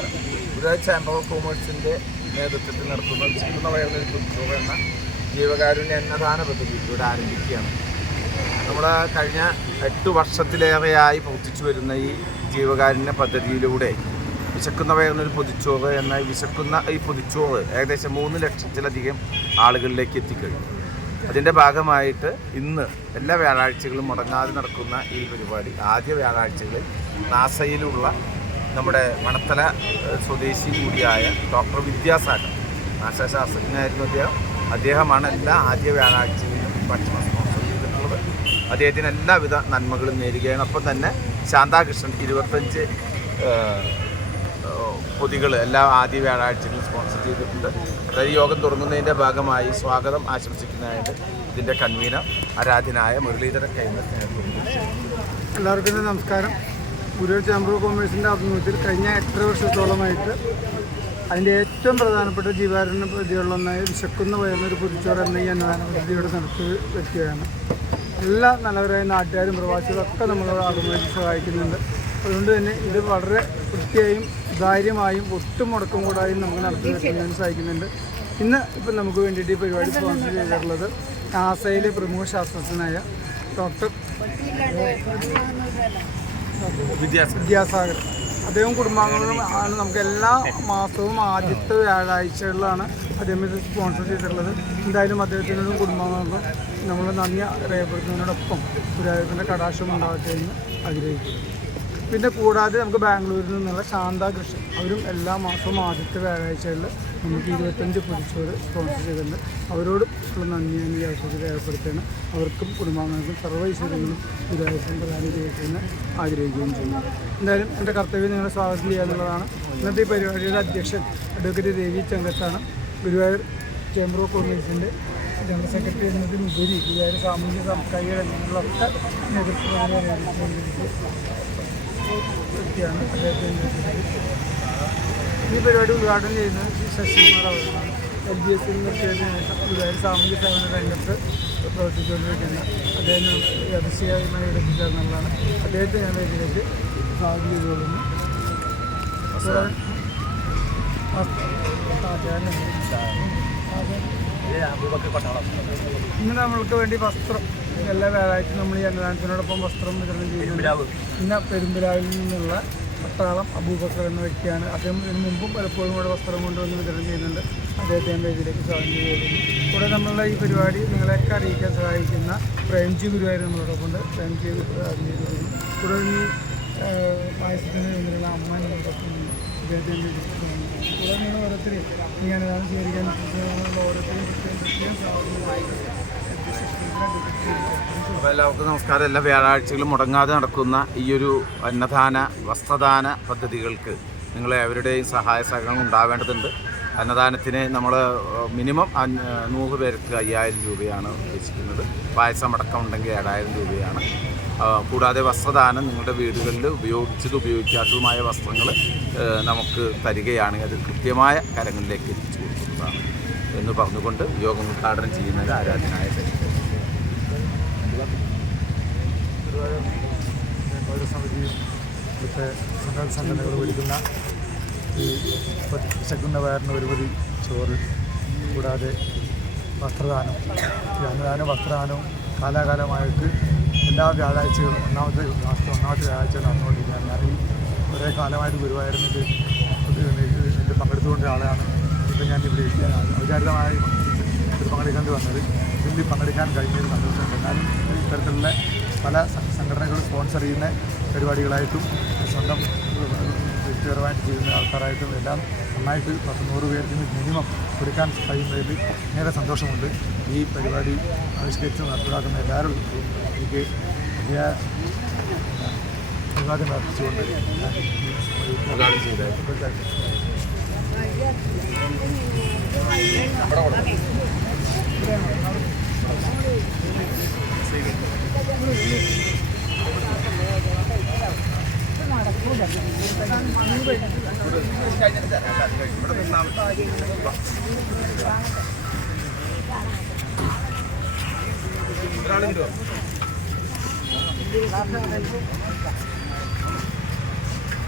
നമസ്കാരം ഗുരുവായൂർ ഓഫ് കോമേഴ്സിന്റെ നേതൃത്വത്തിൽ നടത്തുന്ന വിസ്തൃത വയറിനൊരു എന്ന ജീവകാരുണ്യ അന്നദാന പദ്ധതി ഇവിടെ ആരംഭിക്കുകയാണ്. നമ്മൾ കഴിഞ്ഞ എട്ട് വർഷത്തിലേറെയായി പ്രവർത്തിച്ചു വരുന്ന ഈ ജീവകാരുണ്യ പദ്ധതിയിലൂടെ വിശക്കുന്ന വയറിനൊരു പൊതിച്ചോറ് എന്ന വിശക്കുന്ന ഈ പൊതിച്ചോറ് ഏകദേശം മൂന്ന് ലക്ഷത്തിലധികം ആളുകളിലേക്ക് എത്തിക്കഴിഞ്ഞു. അതിന്റെ ഭാഗമായിട്ട് ഇന്ന് എല്ലാ വ്യാഴാഴ്ചകളും മുടങ്ങാതെ നടക്കുന്ന ഈ പരിപാടി ആദ്യ വ്യാഴാഴ്ചകളിൽ നാസയിലുള്ള നമ്മുടെ മണത്തല സ്വദേശി കൂടിയായ ഡോക്ടർ വിദ്യാസാഗർ. ആശാശാസ്ത്രജ്ഞനായിരുന്നു അദ്ദേഹം. അദ്ദേഹമാണ് എല്ലാ ആദ്യ വ്യാഴാഴ്ചയിലും ഭക്ഷണം സ്പോൺസർ ചെയ്തിട്ടുള്ളത്. അദ്ദേഹത്തിന് എല്ലാവിധ നന്മകളും നേരുകയാണ്. ഒപ്പം തന്നെ ശാന്താകൃഷ്ണൻ ഇരുപത്തഞ്ച് പൊതികൾ എല്ലാ ആദ്യ വ്യാഴാഴ്ചകളിലും സ്പോൺസർ ചെയ്തിട്ടുണ്ട്. അതായത് യോഗം തുടങ്ങുന്നതിന്റെ ഭാഗമായി സ്വാഗതം ആശംസിക്കുന്നതായിട്ട് ഇതിന്റെ കൺവീനർ ആരാധനായ മുരളീധര കൈമത്ത് എല്ലാവർക്കും നമസ്കാരം. ഗുരുവായൂർ ചേംബർ ഓഫ് കൊമേഴ്സിന്റെ ആഭിമുഖ്യത്തിൽ കഴിഞ്ഞ എട്ടര വർഷത്തോളമായിട്ട് അതിന്റെ ഏറ്റവും പ്രധാനപ്പെട്ട ജീവാരുണ്യ പദ്ധതികളിലൊന്നായ വിശക്കുന്ന വയറിനൊരു പുതിച്ചോട് എന്ന ഈ അന്നദാന പദ്ധതി ഇവിടെ നടത്തി വയ്ക്കുകയാണ് എല്ലാ നല്ലവരായ നാട്ടുകാരും പ്രവാസികളും ഒക്കെ നമ്മളോട് ആഭിമുഖ്യത്തിൽ സഹായിക്കുന്നുണ്ട്. അതുകൊണ്ട് തന്നെ ഇത് വളരെ വൃത്തിയായും ധൈര്യമായും ഒട്ടും മുടക്കം കൂടായും നമുക്ക് നടത്തി വയ്ക്കുന്നതിന് സഹായിക്കുന്നുണ്ട്. ഇന്ന് ഇപ്പം നമുക്ക് വേണ്ടിയിട്ട് ഈ പരിപാടി സ്പോൺസർ ചെയ്തിട്ടുള്ളത് നാസയിലെ പ്രമുഖ ശാസ്ത്രജ്ഞനായ ഡോക്ടർ വിദ്യാസാഗർ. അദ്ദേഹം കുടുംബാംഗങ്ങളും ആണ്. നമുക്ക് എല്ലാ മാസവും ആദ്യത്തെ വ്യാഴാഴ്ചകളിലാണ് അദ്ദേഹം ഇത് സ്പോൺസർ ചെയ്തിട്ടുള്ളത്. എന്തായാലും അദ്ദേഹത്തിനോടും കുടുംബാംഗങ്ങൾക്കും നമ്മൾ നന്ദി രേഖപ്പെടുത്തുന്നതിനോടൊപ്പം അദ്ദേഹത്തിന്റെ കടാശം ഉണ്ടാകട്ടെ എന്ന് ആഗ്രഹിക്കുന്നു. പിന്നെ കൂടാതെ നമുക്ക് ബാംഗ്ലൂരിൽ നിന്നുള്ള ശാന്ത കൃഷി അവരും എല്ലാ മാസവും ആദ്യത്തെ വ്യാഴാഴ്ചകളിൽ നമുക്ക് ഇരുപത്തഞ്ച് പൊതിച്ചോറ് സ്പോൺസർ ചെയ്തിട്ടുണ്ട്. അവരോട് ഉള്ള നന്ദി ഞാൻ ഈ അവസരത്തിൽ രേഖപ്പെടുത്തുകയാണ്. അവർക്കും കുടുംബാംഗങ്ങൾക്കും സർവ ഈശ്വരങ്ങളും ഗുരുവായൂരം പ്രധാനം ചെയ്യുന്ന ആഗ്രഹിക്കുകയും ചെയ്യുന്നു. എന്തായാലും എന്റെ കർത്തവ്യം നിങ്ങളെ സ്വാഗതം ചെയ്യുക എന്നുള്ളതാണ് ഇന്നത്തെ പരിപാടിയുടെ അധ്യക്ഷൻ അഡ്വക്കേറ്റ് രവി ചെങ്കത്താണ്. ഗുരുവായൂർ ചേംബർ ഓഫ് കോമേഴ്സിന്റെ ജനറൽ സെക്രട്ടറി എന്നതിനുപരി ഗുരുവായൂർ സാമൂഹ്യ സാംസ്കാരിക രംഗങ്ങളിലൊക്കെ നേതൃത്വം ഈ പരിപാടി ഉദ്ഘാടനം ചെയ്യുന്നത് ശ്രീ ശശികുമാർ അവരാണ് എൽ ജി എസിൽ നിർത്തിയതിനുശേഷം സാമൂഹ്യ സേവന രംഗത്ത് പ്രവർത്തിച്ചുകൊണ്ടിരിക്കുന്ന അദ്ദേഹം അതിശയമായി എടുത്തിട്ടുള്ളതാണ് അദ്ദേഹത്തെ ഞാൻ ഇതിലേക്ക് സ്വാഗതം ആ അസുഖം ഇന്ന് നമ്മൾക്ക് വേണ്ടി വസ്ത്രം എല്ലാ വ്യാഴാഴ്ച നമ്മൾ ഈ അന്നദാനത്തിനോടൊപ്പം വസ്ത്രം വിതരണം ചെയ്യുന്നു ഇന്ന് പെരുമ്പിലാവിൽ നിന്നുള്ള പട്ടാളം അബൂബക്കർ എന്ന വ്യക്തിയാണ്. അദ്ദേഹം ഇതിനു മുമ്പും പലപ്പോഴും കൂടെ വസ്ത്രം കൊണ്ടുവന്ന് വിതരണം ചെയ്യുന്നുണ്ട്. അദ്ദേഹത്തെ വേദിയിലേക്ക് ഇതിലേക്ക് സ്വാഗതം ചെയ്യുന്നു. കൂടെ നമ്മളുടെ ഈ പരിപാടി നിങ്ങളെയൊക്കെ അറിയിക്കാൻ സഹായിക്കുന്ന പ്രേംജി ഗുരുവായൂർ നമ്മളോടൊപ്പം ഉണ്ട്. പ്രേംജി ഗുരുവായൂർ. ചെയ്തിരുന്നു കൂടെ ഈ പായസത്തിന് വേണ്ടിയുള്ള അമ്മ നമ്മളോടൊപ്പം അദ്ദേഹത്തെ നിങ്ങൾ ഓരോരുത്തരെയും അനുദാനം സ്വീകരിക്കാൻ അപ്പോൾ എല്ലാവർക്കും നമസ്കാരം. എല്ലാ വ്യാഴാഴ്ചകളും മുടങ്ങാതെ നടക്കുന്ന ഈ ഒരു അന്നദാന വസ്ത്രദാന പദ്ധതികൾക്ക് നിങ്ങളെ അവരുടെയും സഹായ സഹകരണം ഉണ്ടാവേണ്ടതുണ്ട്. അന്നദാനത്തിന് നമ്മൾ മിനിമം നൂറ് പേർക്ക് അയ്യായിരം രൂപയാണ് ഉദ്ദേശിക്കുന്നത്. പായസമടക്കം ഉണ്ടെങ്കിൽ ഏഴായിരം രൂപയാണ്. കൂടാതെ വസ്ത്രദാനം നിങ്ങളുടെ വീടുകളിൽ ഉപയോഗിച്ചത് ഉപയോഗിക്കാത്തതുമായ വസ്ത്രങ്ങൾ നമുക്ക് തരികയാണെങ്കിൽ അത് കൃത്യമായ കരങ്ങളിലേക്ക് എത്തിച്ചു കൊടുക്കുന്നതാണ് എന്ന് പറഞ്ഞുകൊണ്ട് യോഗം ഉദ്ഘാടനം ചെയ്യുന്നത് ആരാധനായ സംഘടനകൾ വിളിക്കുന്ന ഈ വിശക്കുന്ന വയറിന് ഒരുപതി ചോറ് കൂടാതെ വസ്ത്രദാനം. അന്നദാനം വസ്ത്രദാനവും കാലാകാലമായിട്ട് എല്ലാ വ്യാഴാഴ്ചകളും ഒന്നാമത്തെ മാസത്തെ ഒന്നാമത്തെ വ്യാഴാഴ്ച നടന്നുകൊണ്ടിരിക്കുകയാണ്. ഞാൻ കുറേ കാലമായിട്ട് ഗുരുവായൂരിൽ ഇതിൽ പങ്കെടുത്തുകൊണ്ട ആളാണ്. ഇപ്പം ഞാൻ ഇവിടെ ഔചാരികമായി ഇതിൽ പങ്കെടുക്കേണ്ടി വന്നത് ഇതിൽ പങ്കെടുക്കാൻ കഴിഞ്ഞതിൽ സന്തോഷമുണ്ട്. എന്നാലും ഇത്തരത്തിലുള്ള പല സംഘടനകൾ സ്പോൺസർ ചെയ്യുന്ന പരിപാടികളായിട്ടും സ്വന്തം വ്യക്തിപരമായിട്ട് ചെയ്യുന്ന ആൾക്കാരായിട്ടും എല്ലാം നന്നായിട്ട് പത്ത് നൂറ് പേർക്ക് മിനിമം കൊടുക്കാൻ കഴിയുന്നതിൽ ഏറെ സന്തോഷമുണ്ട്. ഈ പരിപാടി ആവിഷ്കരിച്ച് നടപ്പിലാക്കുന്ന എല്ലാവരും എനിക്ക് വലിയ അഭിവാദ്യം അർപ്പിച്ചുകൊണ്ട് ഞാൻ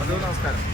അതോ നമസ്കാരം